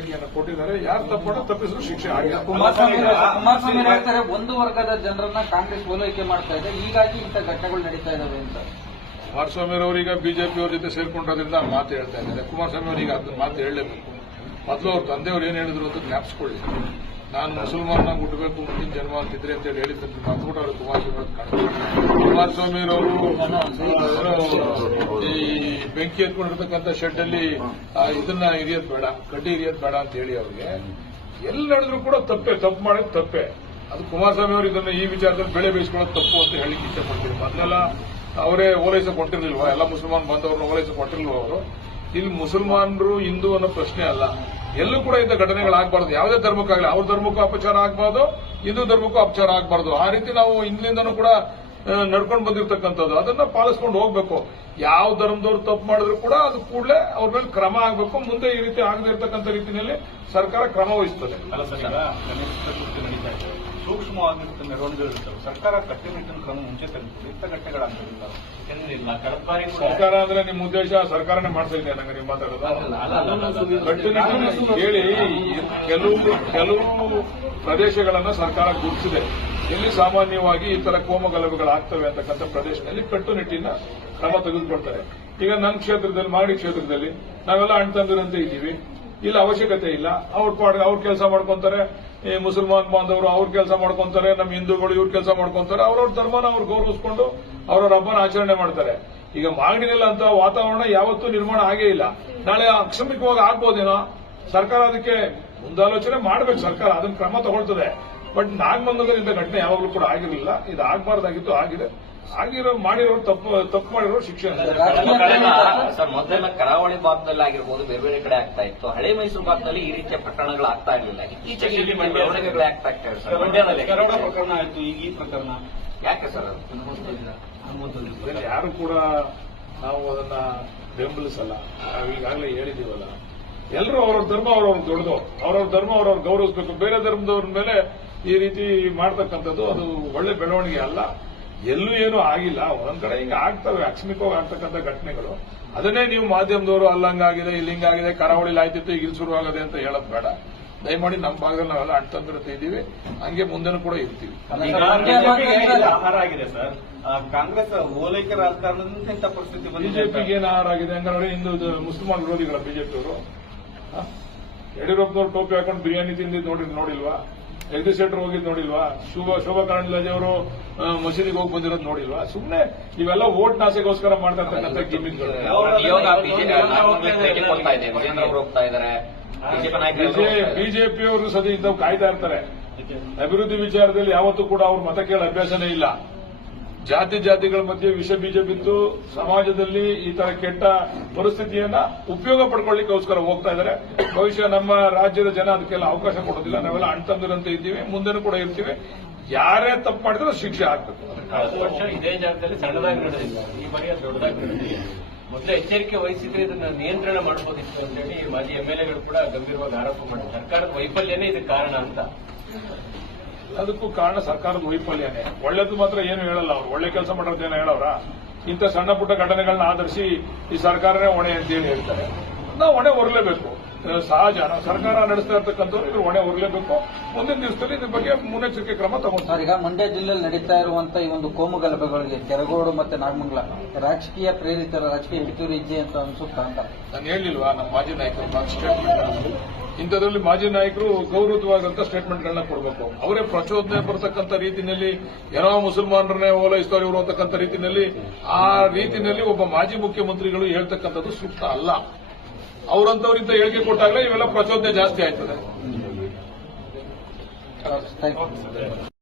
ಹೇಳಿಕೆಯನ್ನು ಕೊಟ್ಟಿದ್ದಾರೆ. ಯಾರು ತಪ್ಪು ತಪ್ಪಿಸಲು ಶಿಕ್ಷೆ ಆಗಿದೆ ಕುಮಾರಸ್ವಾಮಿ ಹೇಳ್ತಾರೆ ಒಂದು ವರ್ಗದ ಜನರನ್ನ ಕಾಂಗ್ರೆಸ್ ಓಲೈಕೆ ಮಾಡ್ತಾ ಇದೆ. ಹೀಗಾಗಿ ಇಂಥ ಘಟನೆಗಳು ನಡೀತಾ ಇದಾವೆ ಅಂತ. ಕುಮಾರಸ್ವಾಮಿ ಅವರೀಗ ಬಿಜೆಪಿ ಅವ್ರ ಜೊತೆ ಸೇರ್ಕೊಂಡಿರೋದ್ರಿಂದ ಮಾತು ಹೇಳ್ತಾ ಇದ್ದಾರೆ. ಕುಮಾರಸ್ವಾಮಿ ಅವರಿಗೆ ಅದನ್ನ ಮಾತು ಹೇಳಲೇಬೇಕು. ಮೊದಲು ಅವ್ರ ತಂದೆಯವರು ಏನ್ ಹೇಳಿದ್ರು ಅಂತ ಜ್ಞಾಪಿಸ್ಕೊಳ್ಳಿ. ನಾನು ಮುಸಲ್ಮಾನ ಹುಟ್ಟಬೇಕು ಮುಂದಿನ ಜನ್ಮ ಅಂತಿದ್ರೆ ಅಂತ ಹೇಳಿ ಹೇಳಿದ್ರೆ ಮತ್ಬಿಟ್ಟು ಅವರು ಕುಮಾರಸ್ವಾಮಿ ಅವ್ರು ಈ ಬೆಂಕಿ ಎತ್ಕೊಂಡಿರ್ತಕ್ಕಂಥ ಶೆಡ್ ಅಲ್ಲಿ ಇದನ್ನ ಹಿರಿಯೋದ್ ಬೇಡ, ಕಡ್ಡಿ ಹಿರಿಯೋದ್ ಬೇಡ ಅಂತ ಹೇಳಿ ಅವ್ರಿಗೆ. ಎಲ್ಲಿ ನಡೆದ್ರು ಕೂಡ ತಪ್ಪೆ, ತಪ್ಪು ಮಾಡೋದು ತಪ್ಪೆ. ಅದು ಕುಮಾರಸ್ವಾಮಿ ಅವರು ಇದನ್ನ ಈ ವಿಚಾರದಲ್ಲಿ ಬೆಳೆ ಬೇಯಿಸ್ಕೊಳ್ಳೋದು ತಪ್ಪು ಅಂತ ಹೇಳಿ ಇಷ್ಟಪಡ್ತೀನಿ ಮೊದಲೆಲ್ಲ ಅವರೇ ಓಲೈಸ ಕೊಟ್ಟಿರ್ಲಿಲ್ವಾ? ಎಲ್ಲ ಮುಸಲ್ಮಾನ್ ಬಂದವ್ರನ್ನ ಓಲೈಸ ಕೊಟ್ಟಿರ್ಲಿಲ್ವ ಅವರು? ಇಲ್ಲಿ ಮುಸಲ್ಮಾನರು ಹಿಂದೂ ಅನ್ನೋ ಪ್ರಶ್ನೆ ಅಲ್ಲ. ಎಲ್ಲೂ ಕೂಡ ಇಂಥ ಘಟನೆಗಳಾಗಬಾರ್ದು ಯಾವುದೇ ಧರ್ಮಕ್ಕಾಗಲಿ ಅವ್ರ ಧರ್ಮಕ್ಕೂ ಅಪಚಾರ ಆಗಬಾರ್ದು, ಹಿಂದೂ ಧರ್ಮಕ್ಕೂ ಅಪಚಾರ ಆಗಬಾರ್ದು. ಆ ರೀತಿ ನಾವು ಹಿಂದಿನಿಂದನೂ ಕೂಡ ನಡ್ಕೊಂಡು ಬಂದಿರತಕ್ಕಂಥದ್ದು. ಅದನ್ನ ಪಾಲಿಸ್ಕೊಂಡು ಹೋಗ್ಬೇಕು. ಯಾವ ಧರ್ಮದವ್ರು ತಪ್ಪು ಮಾಡಿದ್ರು ಕೂಡ ಅದು ಕೂಡಲೇ ಅವ್ರ ಮೇಲೆ ಕ್ರಮ ಆಗಬೇಕು. ಮುಂದೆ ಈ ರೀತಿ ಆಗದೇ ಇರತಕ್ಕಂಥ ರೀತಿಯಲ್ಲಿ ಸರ್ಕಾರ ಕ್ರಮ ವಹಿಸ್ತದೆ. ಸೂಕ್ಷ್ಮವಾಗಿರುತ್ತೆ ಮೆರವಣಿಗೆಗಳಿರ್ತವೆ ಸರ್ಕಾರ ಕಟ್ಟುನಿಟ್ಟಿನ ಕ್ರಮ ಮುಂಚೆ ತಂದಿತ್ತು ಇಂಥ ಘಟನೆಗಳಾಗ್ತದಿಲ್ಲ ಏನಿಲ್ಲ ಕಡಪಾರಿ ಸರ್ಕಾರ ಅಂದ್ರೆ ನಿಮ್ಮ ಉದ್ದೇಶ ಸರ್ಕಾರನೇ ಮಾಡ್ತಾ ಇದೆ ನಂಗೆ ನೀವು ಮಾತಾಡೋದು. ಕಟ್ಟುನಿಟ್ಟಿನ ಹೇಳಿ ಕೆಲವು ಕೆಲವು ಪ್ರದೇಶಗಳನ್ನ ಸರ್ಕಾರ ಗುರುತಿಸಿದೆ. ಎಲ್ಲಿ ಸಾಮಾನ್ಯವಾಗಿ ಈ ತರ ಕೋಮ ಗಲಭೆಗಳಾಗ್ತವೆ ಅಂತಕ್ಕಂಥ ಪ್ರದೇಶದಲ್ಲಿ ಕಟ್ಟುನಿಟ್ಟಿನ ಕ್ರಮ ತೆಗೆದುಕೊಳ್ತಾರೆ. ಈಗ ನನ್ನ ಕ್ಷೇತ್ರದಲ್ಲಿ ಮಾಗಡಿ ಕ್ಷೇತ್ರದಲ್ಲಿ ನಾವೆಲ್ಲ ಅಣ್ಣ ತಂದಿರಂತೆ ಇದ್ದೀವಿ. ಇಲ್ಲಿ, ಅವಶ್ಯಕತೆ ಇಲ್ಲ. ಅವ್ರ ಪಾಡ್, ಅವ್ರ ಕೆಲಸ ಮಾಡ್ಕೊಂತಾರೆ. ಈ ಮುಸಲ್ಮಾನ್ ಬಾಂಧವರು ಅವ್ರ ಕೆಲಸ ಮಾಡ್ಕೊಂತಾರೆ. ನಮ್ಮ ಹಿಂದೂಗಳು ಇವ್ರ ಕೆಲಸ ಮಾಡ್ಕೊಂತಾರೆ. ಅವ್ರವ್ರ ಧರ್ಮನ ಅವ್ರು ಗೌರವಿಸ್ಕೊಂಡು ಅವ್ರವ್ರ ಹಬ್ಬನ ಆಚರಣೆ ಮಾಡ್ತಾರೆ. ಈಗ ಮಾಗಡಿನಲ್ಲಿ ಅಂತ ವಾತಾವರಣ ಯಾವತ್ತೂ ನಿರ್ಮಾಣ ಆಗೇ ಇಲ್ಲ. ನಾಳೆ ಅಕ್ಷಮಿಕವಾಗಿ ಆಗ್ಬೋದೇನೋ? ಸರ್ಕಾರ ಅದಕ್ಕೆ ಮುಂದಾಲೋಚನೆ ಮಾಡಬೇಕು ಸರ್ಕಾರ. ಅದನ್ನ ಕ್ರಮ ತಗೊಳ್ತದೆ. ಬಟ್ ನಾಗಮಂಗಲದಲ್ಲಿ ಇಂಥ ಘಟನೆ ಯಾವಾಗಲೂ ಕೂಡ ಆಗಿರಲಿಲ್ಲ. ಇದು ಆಗಬಾರ್ದಾಗಿತ್ತು ಆಗಿದೆ. ಆಗಿರೋ ಮಾಡಿರೋ ತಪ್ಪು ತಪ್ಪು ಮಾಡಿರೋ ಶಿಕ್ಷಣ. ಸರ್ ಮೊದಲೆಲ್ಲ ಕರಾವಳಿ ಭಾಗದಲ್ಲಿ ಆಗಿರ್ಬೋದು ಬೇರೆ ಬೇರೆ ಕಡೆ ಆಗ್ತಾ ಇತ್ತು. ಹಳೆ ಮೈಸೂರು ಭಾಗದಲ್ಲಿ ಈ ರೀತಿಯ ಪ್ರಕರಣಗಳು ಆಗ್ತಾ ಇರಲಿಲ್ಲ. ಇತ್ತೀಚೆಗೆ ಇಲ್ಲಿ ಆಗ್ತಾ ಇರ್ತಾರೆ ಸರ್. ಮಂಡ್ಯದಲ್ಲಿ ಕರಾವಳಿ ಪ್ರಕರಣ ಆಯ್ತು ಈಗ ಈ ಪ್ರಕರಣ. ಯಾಕೆ ಸರ್ ಅದು? ಯಾರು ಕೂಡ ನಾವು ಅದನ್ನ ಬೆಂಬಲಿಸಲ್ಲ. ಈಗಾಗಲೇ ಹೇಳಿದೀವಲ್ಲ ಎಲ್ಲರೂ ಅವ್ರವ್ರ ಧರ್ಮ ಅವ್ರವ್ರ ದೊಡ್ಡದು. ಅವ್ರವ್ರ ಧರ್ಮ ಅವ್ರವ್ರ ಗೌರವಿಸಬೇಕು. ಬೇರೆ ಧರ್ಮದವ್ರ ಮೇಲೆ ಈ ರೀತಿ ಮಾಡ್ತಕ್ಕಂಥದ್ದು ಅದು ಒಳ್ಳೆ ಬೆಳವಣಿಗೆ ಅಲ್ಲ. ಎಲ್ಲೂ ಏನೂ ಆಗಿಲ್ಲ ಒಂದೊಂದ್ ಕಡೆ ಹಿಂಗೆ ಆಗ್ತವೆ ಆಕಸ್ಮಿಕವಾಗಿ ಆಗ್ತಕ್ಕಂಥ ಘಟನೆಗಳು. ಅದನ್ನೇ ನೀವು ಮಾಧ್ಯಮದವರು ಅಲ್ಲಂಗಾಗಿದೆ ಇಲ್ಲಿಂಗಾಗಿದೆ ಕರಾವಳಿಲಿ ಆಯ್ತಿತ್ತು ಈಗ ಇಲ್ಲಿ ಶುರುವಾಗದೆ ಅಂತ ಹೇಳೋದು ಬೇಡ. ದಯಮಾಡಿ ನಮ್ಮ ಭಾಗದಲ್ಲಿ ನಾವೆಲ್ಲ ಅಣ್ತಂದ್ರತೆ ಇದ್ದೀವಿ ಹಂಗೆ ಮುಂದೆನೂ ಕೂಡ ಇರ್ತೀವಿ. ಆಹಾರ ಆಗಿದೆ ಸರ್? ಕಾಂಗ್ರೆಸ್ ಓಲೈಕೆ ರಾಜಕಾರಣದಿಂದ ಇಂಥ ಪರಿಸ್ಥಿತಿ ಬಂದಿದೆ ಬಿಜೆಪಿಗೆ ಏನು ಆಹಾರ ಆಗಿದೆ? ಹಂಗಾದ್ರೆ ಹಿಂದೂ ಮುಸ್ಲಿಂ ಮುಸಲ್ಮಾನ್ ವಿರೋಧಿಗಳ ಬಿಜೆಪಿಯವರು ಯಡಿಯೂರಪ್ಪನವರು ಟೋಪಿ ಹಾಕೊಂಡು ಬಿರಿಯಾನಿ ತಿಂದಿದ್ದು ನೋಡಿ ನೋಡಿಲ್ವಾ? ಜಗದೀಶ್ ಶೆಟ್ಟರ್ ಹೋಗಿದ್ ನೋಡಿಲ್ವಾ? ಶೋಭಾ ಶೋಭಾ ಕರಂದ್ಲಾಜೆ ಅವರು ಮಸೀದಿಗೆ ಹೋಗಿ ಬಂದಿರೋದು ನೋಡಿಲ್ವಾ? ಸುಮ್ಮನೆ ಇವೆಲ್ಲ ಓಟ್ ನಾಸೆಗೋಸ್ಕರ ಮಾಡ್ತಾ ಇರ್ತಕ್ಕಂಥ ಬಿಜೆಪಿಯವರು ಸದ್ಯ ಇಂಥವು ಕಾಯ್ತಾ ಇರ್ತಾರೆ. ಅಭಿವೃದ್ಧಿ ವಿಚಾರದಲ್ಲಿ ಯಾವತ್ತೂ ಕೂಡ ಅವ್ರ ಮತ ಕೇಳ ಅಭ್ಯಾಸನೇ ಇಲ್ಲ. ಜಾತಿ ಜಾತಿಗಳ ಮಧ್ಯೆ ವಿಷ ಬೀಜ ಬಿದ್ದು ಸಮಾಜದಲ್ಲಿ ಈ ತರ ಕೆಟ್ಟ ಪರಿಸ್ಥಿತಿಯನ್ನ ಉಪಯೋಗ ಪಡ್ಕೊಳ್ಳಿಕ್ಕೋಸ್ಕರ ಹೋಗ್ತಾ ಇದ್ದಾರೆ ಭವಿಷ್ಯ ನಮ್ಮ ರಾಜ್ಯದ ಜನ ಅದಕ್ಕೆಲ್ಲ ಅವಕಾಶ ಕೊಡೋದಿಲ್ಲ. ನಾವೆಲ್ಲ ಅಣ್ತಂದಿರಂತೆ ಇದ್ದೀವಿ, ಮುಂದೆನೂ ಕೂಡ ಇರ್ತೀವಿ. ಯಾರೇ ತಪ್ಪು ಮಾಡಿದ್ರೂ ಶಿಕ್ಷೆ ಆಗ್ತದೆ. ಇದೇ ಜಾಗದಲ್ಲಿ ಸಣ್ಣದಾಗಿ ನಡೆದಿಲ್ಲ ಈ ದೊಡ್ಡದಾಗಿ ಮೊದಲು ಎಚ್ಚರಿಕೆ ವಹಿಸಿದ್ರೆ ಇದನ್ನ ನಿಯಂತ್ರಣ ಮಾಡಬಹುದಿತ್ತು ಅಂತೇಳಿ ಮಾಜಿ ಎಂಎಲ್ಎಗಳು ಕೂಡ ಗಂಭೀರವಾಗಿ ಆರೋಪ ಮಾಡಿದ್ದಾರೆ ಸರ್ಕಾರದ ವೈಫಲ್ಯನೇ ಇದಕ್ಕೆ ಕಾರಣ ಅಂತ. ಅದಕ್ಕೂ ಕಾರಣ ಸರ್ಕಾರದ ವೈಫಲ್ಯನೇ. ಒಳ್ಳೇದು ಮಾತ್ರ ಏನು ಹೇಳಲ್ಲ ಅವ್ರು. ಒಳ್ಳೆ ಕೆಲಸ ಮಾಡೋದೇನೋ ಹೇಳವ್ರ. ಇಂಥ ಸಣ್ಣ ಪುಟ್ಟ ಘಟನೆಗಳನ್ನ ಆಧರಿಸಿ ಈ ಸರ್ಕಾರನೇ ಹೊಣೆ ಅಂತೇಳಿ ಹೇಳ್ತಾರೆ. ನಾವು ಹೊಣೆ ಹೊರಲೇಬೇಕು. ಸಹಜ. ನಾವು ಸರ್ಕಾರ ನಡೆಸ್ತಾ ಇರ್ತಕ್ಕಂಥವ್ರು ಇದ್ರ ಹೊಣೆ ಹೊರಲೇಬೇಕು. ಮುಂದಿನ ದಿವಸದಲ್ಲಿ ಇದ್ರ ಬಗ್ಗೆ ಮುನ್ನೆಚ್ಚರಿಕೆ ಕ್ರಮ ತಗೊಂಡು ಈಗ ಮಂಡ್ಯ ಜಿಲ್ಲೆಯಲ್ಲಿ ನಡೀತಾ ಇರುವಂತಹ ಈ ಒಂದು ಕೋಮು ಗಲಭೆಗಳಿಗೆ ಕೆರಗೋಡು ಮತ್ತೆ ನಾಗಮಂಗಲ ರಾಜಕೀಯ ಪ್ರೇರಿತ ರಾಜಕೀಯ ಹಿಡಿತೂರಿ ಇಜ್ಜೆ ಅಂತ ಅನ್ಸುತ್ತಾ ಅಂತ. ನಾನು ಹೇಳಿಲ್ವಾ ನಮ್ಮ ಮಾಜಿ ನಾಯಕರು ಸ್ಟೇಟ್ಮೆಂಟ್ ಇಂಥದ್ರಲ್ಲಿ ಮಾಜಿ ನಾಯಕರು ಸ್ಟೇಟ್ಮೆಂಟ್ ಸ್ಟೇಟ್ಮೆಂಟ್ಗಳನ್ನ ಕೊಡಬೇಕು. ಅವರೇ ಪ್ರಚೋದನೆ ಬರತಕ್ಕಂಥ ರೀತಿಯಲ್ಲಿ ಏನೋ ಮುಸಲ್ಮಾನರನ್ನೇ ಓಲೈಸ್ತಾರೆ ಇವರು ಅಂತಕ್ಕಂಥ ರೀತಿಯಲ್ಲಿ ಆ ರೀತಿಯಲ್ಲಿ ಒಬ್ಬ ಮಾಜಿ ಮುಖ್ಯಮಂತ್ರಿಗಳು ಹೇಳ್ತಕ್ಕಂಥದ್ದು ಸೂಕ್ತ ಅಲ್ಲ. ಅವರಂತವರಿಂದ ಹೇಳಿಕೆ ಕೊಟ್ಟಾಗಲೇ ಇವೆಲ್ಲ ಪ್ರಚೋದನೆ ಜಾಸ್ತಿ ಆಯ್ತದೆ.